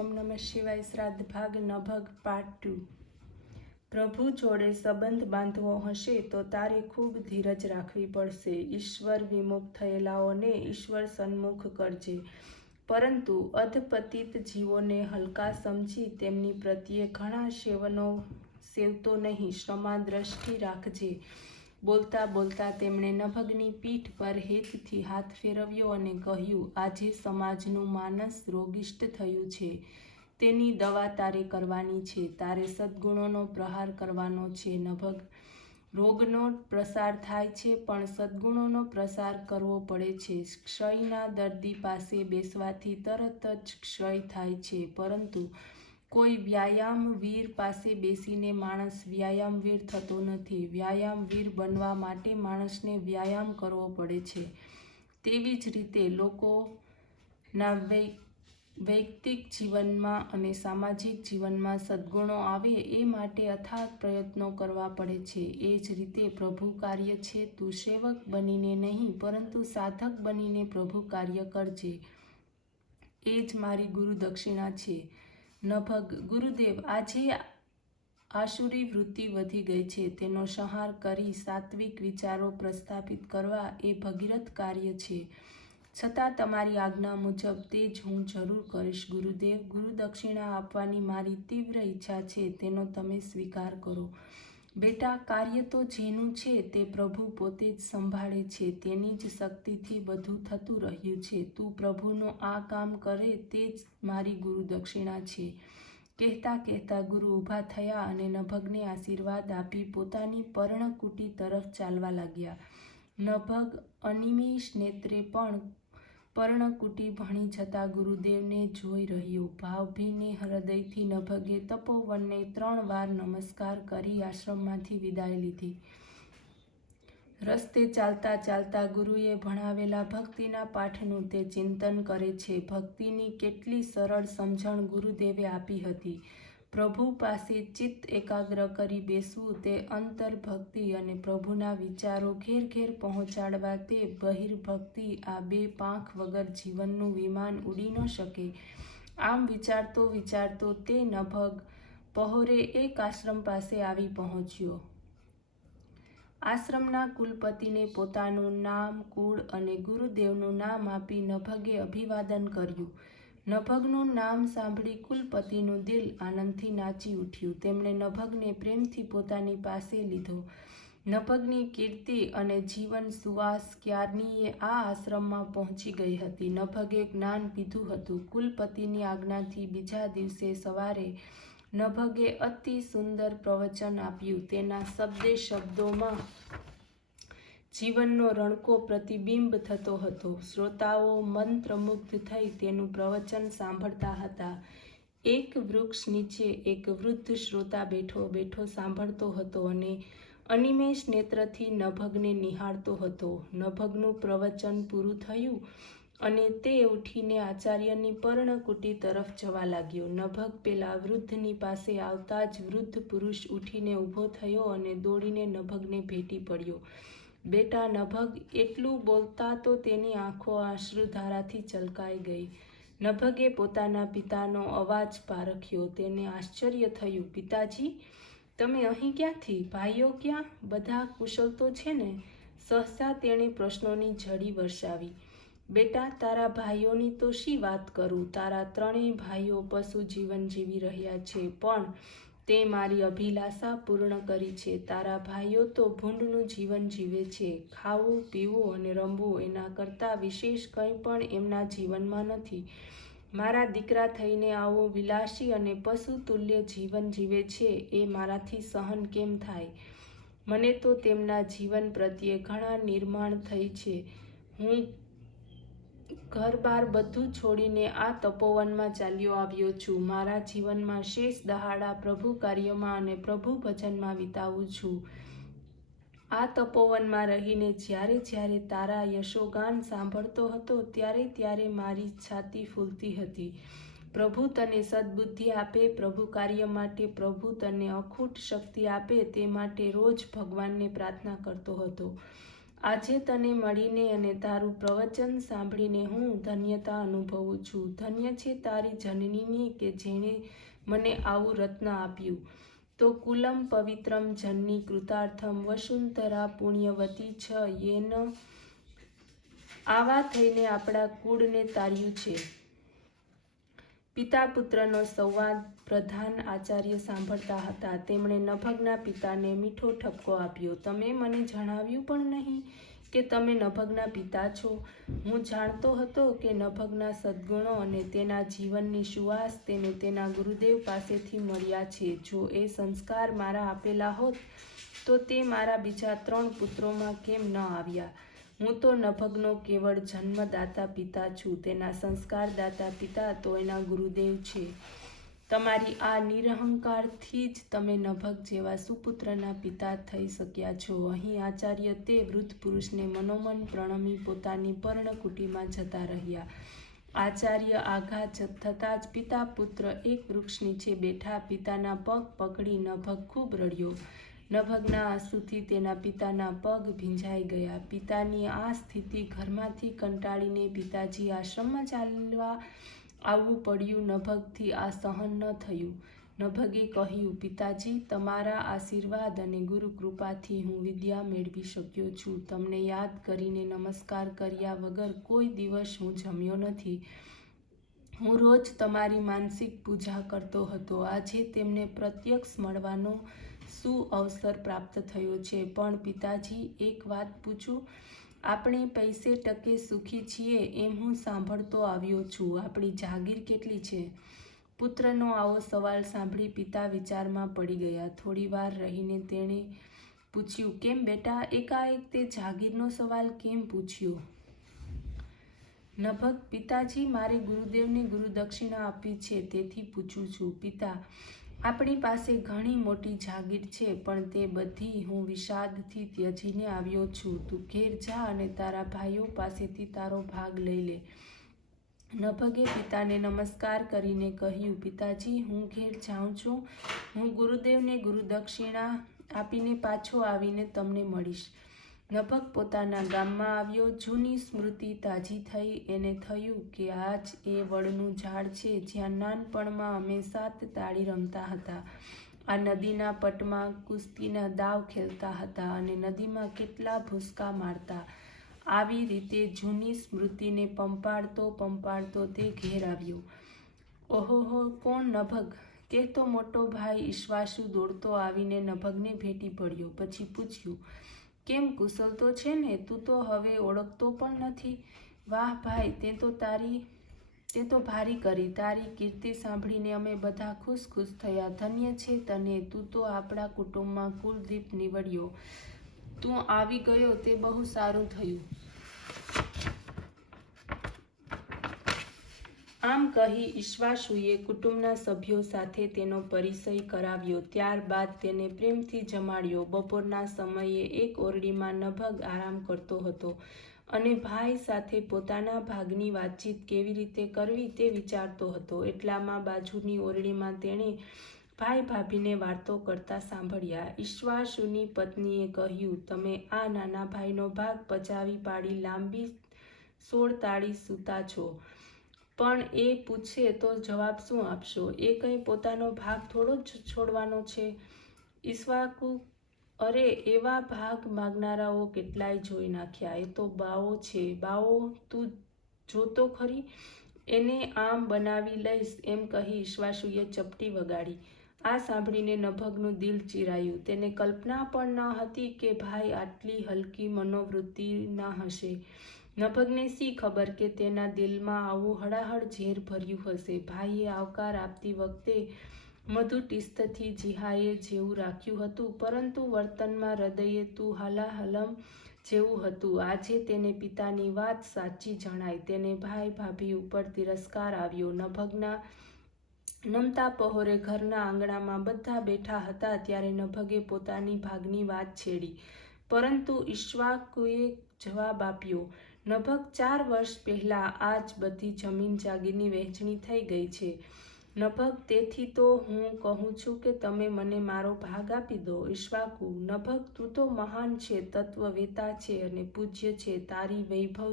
ઓમ નમઃ શિવાય. શ્રાદ્ધ ભાગ નભગ પાર્ટ 2. પ્રભુ જોડે સંબંધ બાંધવો હશે તો તારે ખૂબ ધીરજ રાખવી પડશે. ઈશ્વર વિમુખ થયેલાઓને ઈશ્વર સન્મુખ કરજે, પરંતુ અધપતિત જીવોને હલકા સમજી તેમની પ્રત્યે ઘણા સેવતો નહીં. ક્ષમા દ્રષ્ટિ રાખજે. બોલતા બોલતા તેમણે નભગની પીઠ પર હેતથી હાથ ફેરવ્યો અને કહ્યું, આજે સમાજનું માનસ રોગિષ્ટ થયું છે, તેની દવા તારે કરવાની છે. તારે સદ્ગુણોનો પ્રહાર કરવાનો છે. નભગ, રોગનો પ્રસાર થાય છે પણ સદ્ગુણોનો પ્રસાર કરવો પડે છે. ક્ષયના દર્દી પાસે બેસવાથી તરત જ ક્ષય થાય છે, પરંતુ કોઈ વ્યાયામવીર પાસે બેસીને માણસ વ્યાયામવીર થતો નથી. વ્યાયામવીર બનવા માટે માણસને વ્યાયામ કરવો પડે છે. તેવી જ રીતે લોકોના વૈયક્તિક જીવનમાં અને સામાજિક જીવનમાં સદ્ગુણો આવે એ માટે અથાગ પ્રયત્નો કરવા પડે છે. એ જ રીતે પ્રભુ કાર્ય છે. તું સેવક બનીને નહીં, પરંતુ સાધક બનીને પ્રભુ કાર્ય કરજે. એ જ મારી ગુરુ દક્ષિણા છે. નભગ, ગુરુદેવ, આજે આસુરી વૃત્તિ વધી ગઈ છે. તેનો સંહાર કરી સાત્વિક વિચારો પ્રસ્થાપિત કરવા એ ભગીરથ કાર્ય છે. છતાં તમારી આજ્ઞા મુજબ તે જ હું જરૂર કરીશ. ગુરુદેવ, ગુરુ દક્ષિણા આપવાની મારી તીવ્ર ઈચ્છા છે, તેનો તમે સ્વીકાર કરો. બેટા, કાર્ય તો જેનું છે તે પ્રભુ પોતે જ સંભાળે છે. તેની જ શક્તિથી બધું થતું રહ્યું છે. તું પ્રભુનું આ કામ કરે તે જ મારી ગુરુ દક્ષિણા છે. કહેતા કહેતા ગુરુ ઊભા થયા અને નભગને આશીર્વાદ આપી પોતાની પર્ણકુટી તરફ ચાલવા લાગ્યા. નભગ અનિમેષ નેત્રે પણ પર્ણકુટી ભણી જતા ગુરુદેવને જોઈ રહ્યો. ભાવભીને હૃદયથી નભગે તપોવનને 3 વાર નમસ્કાર કરી આશ્રમમાંથી વિદાય લીધી. રસ્તે ચાલતા ચાલતા ગુરુએ ભણાવેલા ભક્તિના પાઠનું તે ચિંતન કરે છે. ભક્તિની કેટલી સરળ સમજણ ગુરુદેવે આપી હતી. પ્રભુ પાસે ચિત્ત એકાગ્ર કરી બેસવું તે અંતર્ભક્તિ અને પ્રભુના વિચારો ઘેર ઘેર પહોંચાડવા તે બહિર્ભક્તિ. આ 2 પાંખ વગર જીવનનું વિમાન ઉડી ન શકે. આમ વિચારતો વિચારતો તે નભગ પહોરે એક આશ્રમ પાસે આવી પહોંચ્યો. આશ્રમના કુલપતિને પોતાનું નામ, કુળ અને ગુરુદેવનું નામ આપી નભગે અભિવાદન કર્યું. નભગનું નામ સાંભળી કુલપતિનું દિલ આનંદથી નાચી ઉઠ્યું. તેમણે નભગને પ્રેમથી પોતાની પાસે લીધો. નભગની કીર્તિ અને જીવન સુવાસ ક્યારનીએ આ આશ્રમમાં પહોંચી ગઈ હતી. નભગે જ્ઞાન પીધું હતું. કુલપતિની આજ્ઞાથી બીજા દિવસે સવારે નભગે અતિ સુંદર પ્રવચન આપ્યું. તેના શબ્દે શબ્દોમાં જીવનનો રણકો પ્રતિબિંબ થતો હતો. શ્રોતાઓ મંત્રમુગ્ધ થઈ તેનું પ્રવચન સાંભળતા હતા. એક વૃક્ષ નીચે એક વૃદ્ધ શ્રોતા બેઠો બેઠો સાંભળતો હતો અને અનિમેષ નેત્રથી નભગને નિહાળતો હતો. નભગનું પ્રવચન પૂરું થયું અને તે ઉઠીને આચાર્યની પર્ણકુટી તરફ જવા લાગ્યો. નભગ પેલા વૃદ્ધની પાસે આવતા જ વૃદ્ધ પુરુષ ઉઠીને ઊભો થયો અને દોડીને નભગને ભેટી પડ્યો. બેટા નભગ, એટલું બોલતા તો તેની આંખો અશ્રુધારાથી છલકાઈ ગઈ. નભગે પોતાના પિતાનો અવાજ પારખ્યો. તેને આશ્ચર્ય થયું. પિતાજી, તમે અહીં ક્યાંથી? ભાઈઓ ક્યાં? બધા કુશળ તો છે ને? સહસા તેણે પ્રશ્નોની ઝડી વર્ષાવી. બેટા, તારા ભાઈઓની તો શી વાત કરું? તારા 3 ભાઈઓ પશુ જીવન જીવી રહ્યા છે, પણ તે મારી અભિલાષા પૂર્ણ કરી છે. તારા ભાઈઓ તો ભૂંડનું જીવન જીવે છે. ખાવું, પીવું અને રમવું એના કરતાં વિશેષ કંઈ પણ એમના જીવનમાં નથી. મારા દીકરા થઈને આવું વિલાસી અને પશુતુલ્ય જીવન જીવે છે, એ મારાથી સહન કેમ થાય? મને તો તેમના જીવન પ્રત્યે ઘણા નિર્માણ થઈ છે. હું ઘરબાર બધું છોડીને આ તપોવનમાં ચાલ્યો આવ્યો છું. મારા જીવનમાં શેષ દહાડા પ્રભુ કાર્યમાં અને પ્રભુ ભજનમાં વિતાવું છું. આ તપોવનમાં રહીને જ્યારે જ્યારે તારા યશોગાન સાંભળતો હતો ત્યારે ત્યારે મારી છાતી ફૂલતી હતી. પ્રભુ તને સદબુદ્ધિ આપે, પ્રભુ કાર્ય માટે પ્રભુ તને અખૂટ શક્તિ આપે, તે માટે રોજ ભગવાનને પ્રાર્થના કરતો હતો. આજે તને મળીને અને તારું પ્રવચન સાંભળીને હું ધન્યતા અનુભવું છું. ધન્ય છે તારી જનનીની કે જેણે મને આવું રત્ન આપ્યું. તો કુલમ પવિત્રમ જનની કૃતાર્થમ વસુંધરા પુણ્યવતી છ યેન. આવા થઈને આપણા કુળને તાર્યું છે. પિતા પુત્રનો સંવાદ પ્રધાન આચાર્ય સાંભળતા હતા. તેમણે નભગના પિતાને મીઠો ઠપકો આપ્યો. તમે મને જણાવ્યું પણ નહીં કે તમે નભગના પિતા છો. હું જાણતો હતો કે નભગના સદ્ગુણો અને તેના જીવનની સુવાસ તેને તેના ગુરુદેવ પાસેથી મળ્યા છે. જો એ સંસ્કાર મારા આપેલા હોત તો તે મારા બીજા 3 પુત્રોમાં કેમ ન આવ્યા? હું તો નભગનો કેવળ જન્મદાતા પિતા છું. તેના સંસ્કારદાતા પિતા તો એના ગુરુદેવ છે. તમારી આ નિરહંકારથી જ તમે નભગ જેવા સુપુત્રના પિતા થઈ શક્યા છો. અહીં આચાર્ય તે વૃદ્ધ પુરુષને મનોમન પ્રણમી પોતાની પર્ણકુટીમાં જતા રહ્યા. આચાર્ય આઘાત થતાં જ પિતા પુત્ર એક વૃક્ષ નીચે બેઠા. પિતાના પગ પકડી નભગ ખૂબ રડ્યો. નભગના આંસુથી તેના પિતાના પગ ભીંજાઈ ગયા. પિતાની આ સ્થિતિ ઘરમાંથી કંટાળીને પિતાજી આશ્રમમાં ચાલવા આવવું પડ્યું. નભગથી આ સહન ન થયું. નભગે કહ્યું, પિતાજી, તમારા આશીર્વાદ અને ગુરુ કૃપાથી હું વિદ્યા મેળવી શક્યો છું. તમને યાદ કરીને નમસ્કાર કર્યા વગર કોઈ દિવસ હું જમ્યો નથી. હું રોજ તમારી માનસિક પૂજા કરતો હતો. આજે તેમને પ્રત્યક્ષ મળવાનો સુઅવસર પ્રાપ્ત થયો છે. પણ પિતાજી, એક વાત પૂછું? આપણે પૈસે ટકે સુખી છીએ એમ હું સાંભળતો આવ્યો છું. આપણી જાગીર કેટલી છે? પુત્રનો આવો સવાલ સાંભળી પિતા વિચારમાં પડી ગયા. થોડી વાર રહીને તેણે પૂછ્યું, કેમ બેટા, એકાએક તે જાગીરનો સવાલ કેમ પૂછ્યો? નભગ, પિતાજી, મારે ગુરુદેવને ગુરુદક્ષિણા આપવી છે તેથી પૂછું છું. પિતા, આપણી પાસે ઘણી મોટી જાગીર છે પણ તે બધી હું વિષાદથી ત્યજીને આવ્યો છું. તું ઘેર જા અને તારા ભાઈઓ પાસેથી તારો ભાગ લઈ લે. નભગે પિતાને નમસ્કાર કરીને કહ્યું, પિતાજી, હું ઘેર જાઉં છું. હું ગુરુદેવને ગુરુદક્ષિણા આપીને પાછો આવીને તમને મળીશ. નભગ પોતાના ગામમાં આવ્યો. જૂની સ્મૃતિ તાજી થઈ. એને થયું કે આ જ એ વડનું ઝાડ છે જ્યાં નાનપણમાં અમે 7 તાળી રમતા હતા. આ નદીના પટમાં કુસ્તીના દાવ ખેલતા હતા અને નદીમાં કેટલા ભૂસકા મારતા. આવી રીતે જૂની સ્મૃતિને પંપાળતો તે ઘેર આવ્યો. ઓહોહો, કોણ? નભગ, કહેતો મોટો ભાઈ ઈશ્વાસુ દોડતો આવીને નભગને ભેટી પડ્યો. પછી પૂછ્યું, કેમ, કુશલ તો છે ને? તું તો હવે ઓળખતો પણ નથી. વાહ ભાઈ, તે તો ભારી કરી. તારી કીર્તિ સાંભળીને અમે બધા ખુશ થયા. ધન્ય છે તને. તું તો આપણા કુટુંબમાં કુલદીપ નીવડ્યો. તું આવી ગયો તે બહુ સારું થયું. આમ કહી ઈશ્વાસુએ કુટુંબના સભ્યો સાથે તેનો પરિચય કરાવ્યો. ત્યારબાદ તેને પ્રેમથી જમાડ્યો. બપોરના સમયે એક ઓરડીમાં નભગ આરામ કરતો હતો અને ભાઈ સાથે પોતાના ભાગની વાતચીત કેવી રીતે કરવી તે વિચારતો હતો. એટલામાં બાજુની ઓરડીમાં તેણે ભાઈ ભાભીને વાર્તો કરતા સાંભળ્યા. ઈશ્વાસુની પત્નીએ કહ્યું, તમે આ નાના ભાઈનો ભાગ પચાવી પાડી લાંબી 16 તાળી સૂતા છો. પણ એ પૂછે તો જવાબ શું આપશો? એ કંઈ પોતાનો ભાગ થોડો જ છોડવાનો છે. ઈશ્વાકુ, અરે, એવા ભાગ માગનારાઓ કેટલાય જોઈ નાખ્યા. એ તો બાવો છે. બાવો, તું જોતો ખરી. એને આમ બનાવી લઈશ એમ કહી ઈશ્વાસુએ ચપટી વગાડી. આ સાંભળીને નભગનું દિલ ચીરાયું. તેને કલ્પના પણ ન હતી કે ભાઈ આટલી હલકી મનોવૃત્તિના હશે. નભગને શી ખબર કે તેના દિલમાં આવું હળાહળ ઝેર ભર્યું હશે. ભાઈએ આવકાર આપતી વખતે મધુટિસ્તથી જીહાએ જેવું રાખ્યું હતું, પરંતુ વર્તનમાં હૃદયે તું હાલાહલમ જેવું હતું. આજે તેને પિતાની વાત સાચી જણાઈ. તેને ભાઈ ભાભી ઉપર તિરસ્કાર આવ્યો. નભગના નમતા પહોરે ઘરના આંગણામાં બધા બેઠા હતા ત્યારે નભગે પોતાની ભાગની વાત છેડી, પરંતુ ઈશ્વાકુએ જવાબ આપ્યો, નભગ, 4 વર્ષ પહેલાં આ જ બધી જમીન જાગીરની વહેંચણી થઈ ગઈ છે. નભગ, તેથી તો હું કહું છું કે તમે મને મારો ભાગ આપી દો. ઈક્ષ્વાકુ: નભગ, તું તો મહાન છે, તત્વવેતા છે અને પૂજ્ય છે. તારી વૈભવ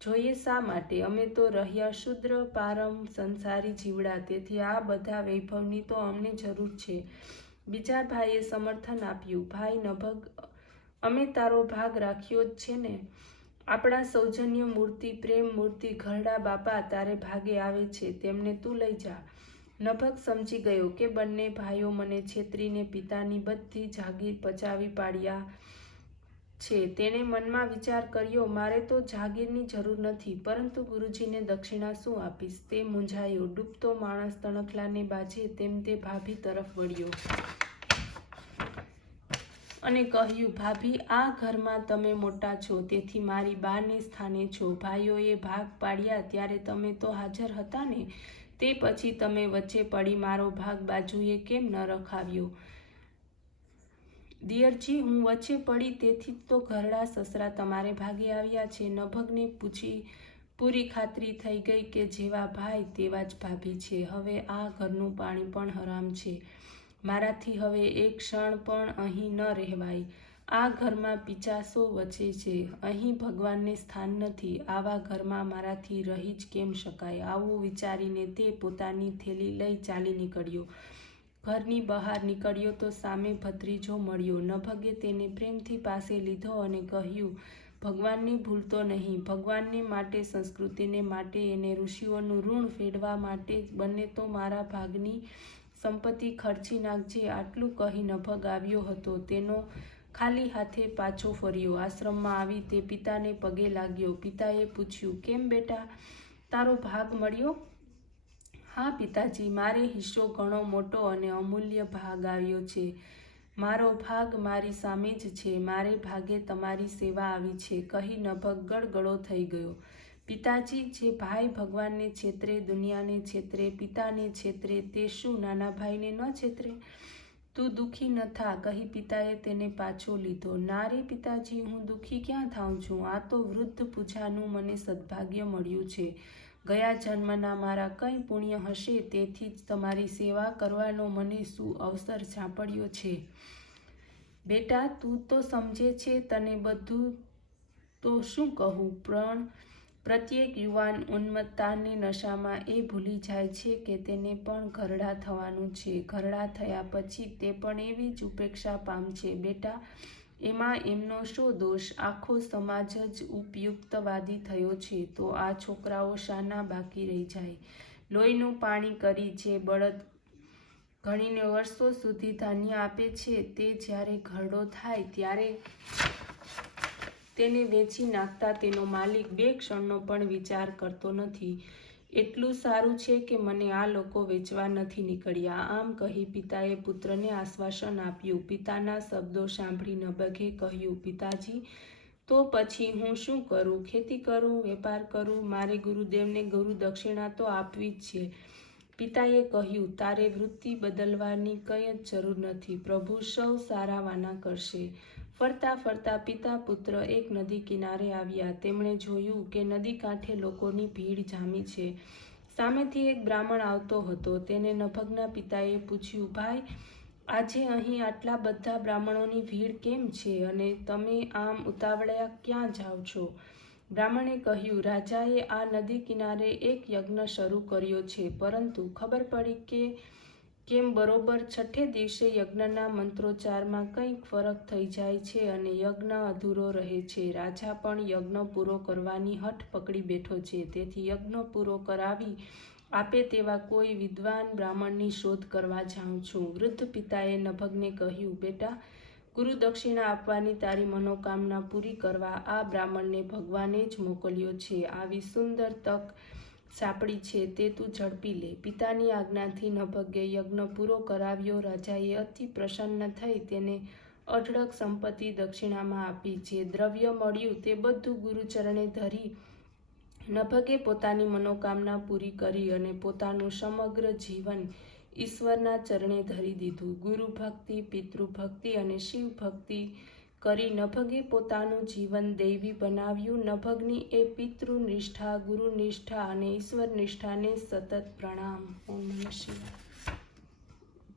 જોઈએ શા માટે? અમે તો રહ્યા શૂદ્ર પારમ સંસારી જીવડા, તેથી આ બધા વૈભવની તો અમને જરૂર છે. બીજા ભાઈએ સમર્થન આપ્યું: ભાઈ નભગ, અમે તારો ભાગ રાખ્યો જ છે ને. આપણા સૌજન્ય મૂર્તિ, પ્રેમ મૂર્તિ ઘરડા બાપા તારે ભાગે આવે છે, તેમને તું લઈ જા. નભગ સમજી ગયો કે બંને ભાઈઓ મને છેતરીને પિતાની બધી જાગીર પચાવી પાડ્યા છે. તેણે મનમાં વિચાર કર્યો, મારે તો જાગીરની જરૂર નથી, પરંતુ ગુરુજીને દક્ષિણા શું આપીશ? તે મૂંઝાયો. ડૂબતો માણસ તણખલાને બાજે તેમ તે ભાભી તરફ વળ્યો અને કહ્યું, ભાભી, આ ઘરમાં તમે મોટા છો, તેથી મારી બાને સ્થાને છો. ભાઈઓએ ભાગ પાડ્યા ત્યારે તમે તો હાજર હતા ને? તે પછી તમે વચ્ચે પડી મારો ભાગ બાજુએ કેમ ન રખાવ્યો? દિયરજી, હું વચ્ચે પડી તેથી તો ઘરડા સસરા તમારે ભાગે આવ્યા છે. નભગને પૂરી ખાતરી થઈ ગઈ કે જેવા ભાઈ તેવા જ ભાભી છે. હવે આ ઘરનું પાણી પણ હરામ છે. મારાથી હવે એક ક્ષણ પણ અહીં ન રહેવાય. આ ઘરમાં પિચાસો વચે છે. અહીં ભગવાનને સ્થાન નથી. આવા ઘરમાં મારાથી રહી જ કેમ શકાય? આવું વિચારીને તે પોતાની થેલી લઈ ચાલી નીકળ્યો. ઘરની બહાર નીકળ્યો તો સામે ભત્રીજો મળ્યો. નભગે તેને પ્રેમથી પાસે લીધો અને કહ્યું, ભગવાનને ભૂલતો નહીં. ભગવાનને માટે, સંસ્કૃતિને માટે, એને ઋષિઓનું ઋણ ફેડવા માટે બંને તો મારા ભાગની સંપત્તિ ખર્ચી નાખજે. આટલું કહી નભગ આવ્યો હતો તેનો ખાલી હાથે પાછો ફર્યો. આશ્રમમાં આવી તે પિતાને પગે લાગ્યો. પિતાએ પૂછ્યું, કેમ બેટા, તારો ભાગ મળ્યો? હા પિતાજી, મારે હિસ્સો ઘણો મોટો અને અમૂલ્ય ભાગ આવ્યો છે. મારો ભાગ મારી સામે જ છે. મારે ભાગે તમારી સેવા આવી છે, કહી નભગ ગળગળો થઈ ગયો. પિતાજી, જે ભાઈ ભગવાનને છેતરે, દુનિયાને છેતરે, પિતાને છેતરે, તે શું નાના ભાઈને ન છેતરે? તું દુઃખી ન થા, કહી પિતાએ તેને પાછો લીધો. ના રે પિતાજી, હું દુઃખી ક્યાં થાઉં છું? આ તો વૃદ્ધ પૂજાનું મને સદભાગ્ય મળ્યું છે. ગયા જન્મના મારા કંઈ પુણ્ય હશે, તેથી જ તમારી સેવા કરવાનો મને અવસર ઝાંપડ્યો છે. બેટા, તું તો સમજે છે, તને બધું તો શું કહું, પણ પ્રત્યેક યુવાન ઉન્મત્તતાને નશામાં એ ભૂલી જાય છે કે તેને પણ ઘરડા થવાનું છે. ઘરડા થયા પછી તે પણ એવી જ ઉપેક્ષા પામશે. બેટા, એમાં એમનો શો દોષ? આખો સમાજ જ ઉપયુક્તવાદી થયો છે, તો આ છોકરાઓ શાના બાકી રહી જાય? લોહીનું પાણી કરી જે બળદ ઘણીને વર્ષો સુધી ધાન્ય આપે છે, તે જ્યારે ઘરડો થાય ત્યારે તેને વેચી નાખતા તેનો માલિક બે ક્ષણનો પણ વિચાર કરતો નથી. એટલું સારું છે કે મને આ લોકો વેચવા નથી નીકળ્યા. આમ કહી પિતાએ પુત્રને આશ્વાસન આપ્યું. પિતાના શબ્દો સાંભળી નભગે કહ્યું, પિતાજી, તો પછી હું શું કરું? ખેતી કરું, વેપાર કરું? મારે ગુરુદેવને ગુરુ દક્ષિણા તો આપવી જ છે. પિતાએ કહ્યું, તારે વૃત્તિ બદલવાની કંઈ જ જરૂર નથી. પ્રભુ સૌ સારાવાના કરશે. ફરતા ફરતા પિતા પુત્ર એક નદી કિનારે આવ્યા. તેમણે જોયું કે નદી કાંઠે લોકોની ભીડ જામી છે. સામેથી એક બ્રાહ્મણ આવતો હતો. તેને નભગના પિતાએ પૂછ્યું, ભાઈ, આજે અહીં આટલા બધા બ્રાહ્મણોની ભીડ કેમ છે અને તમે આમ ઉતાવળિયા ક્યાં જાઓ છો? બ્રાહ્મણે કહ્યું, રાજાએ આ નદી કિનારે એક યજ્ઞ શરૂ કર્યો છે, પરંતુ ખબર પડી કે કેમ બરોબર છઠ્ઠે દિવસે યજ્ઞના મંત્રોચ્ચારમાં કંઈક ફરક થઈ જાય છે અને યજ્ઞ અધૂરો રહે છે. રાજા પણ યજ્ઞ પૂરો કરવાની હઠ પકડી બેઠો છે, તેથી યજ્ઞ પૂરો કરાવી આપે તેવા કોઈ વિદ્વાન બ્રાહ્મણની શોધ કરવા જાઉં છું. વૃદ્ધ પિતાએ નભગને કહ્યું, બેટા, ગુરુ દક્ષિણા આપવાની તારી મનોકામના પૂરી કરવા આ બ્રાહ્મણને ભગવાને જ મોકલ્યો છે. આવી સુંદર તક સાંપડી છે, તે તું ઝડપી લે. પિતાની આજ્ઞાથી નભગે યજ્ઞ પૂરો કરાવ્યો. રાજાએ અતિ પ્રસન્ન થઈ તેને અઢળક સંપત્તિ દક્ષિણામાં આપી. જે દ્રવ્ય મળ્યું તે બધું ગુરુચરણે ધરી નભગે પોતાની મનોકામના પૂરી કરી અને પોતાનું સમગ્ર જીવન ઈશ્વરના ચરણે ધરી દીધું. ગુરુ ભક્તિ, પિતૃ ભક્તિ અને શિવ ભક્તિ કરી નભગે પોતાનું જીવન દૈવી બનાવ્યું. નભગની એ પિતૃનિષ્ઠા, ગુરુનિષ્ઠા અને ઈશ્વરનિષ્ઠાને સતત પ્રણામ. ઓમ નમઃ શિવાય.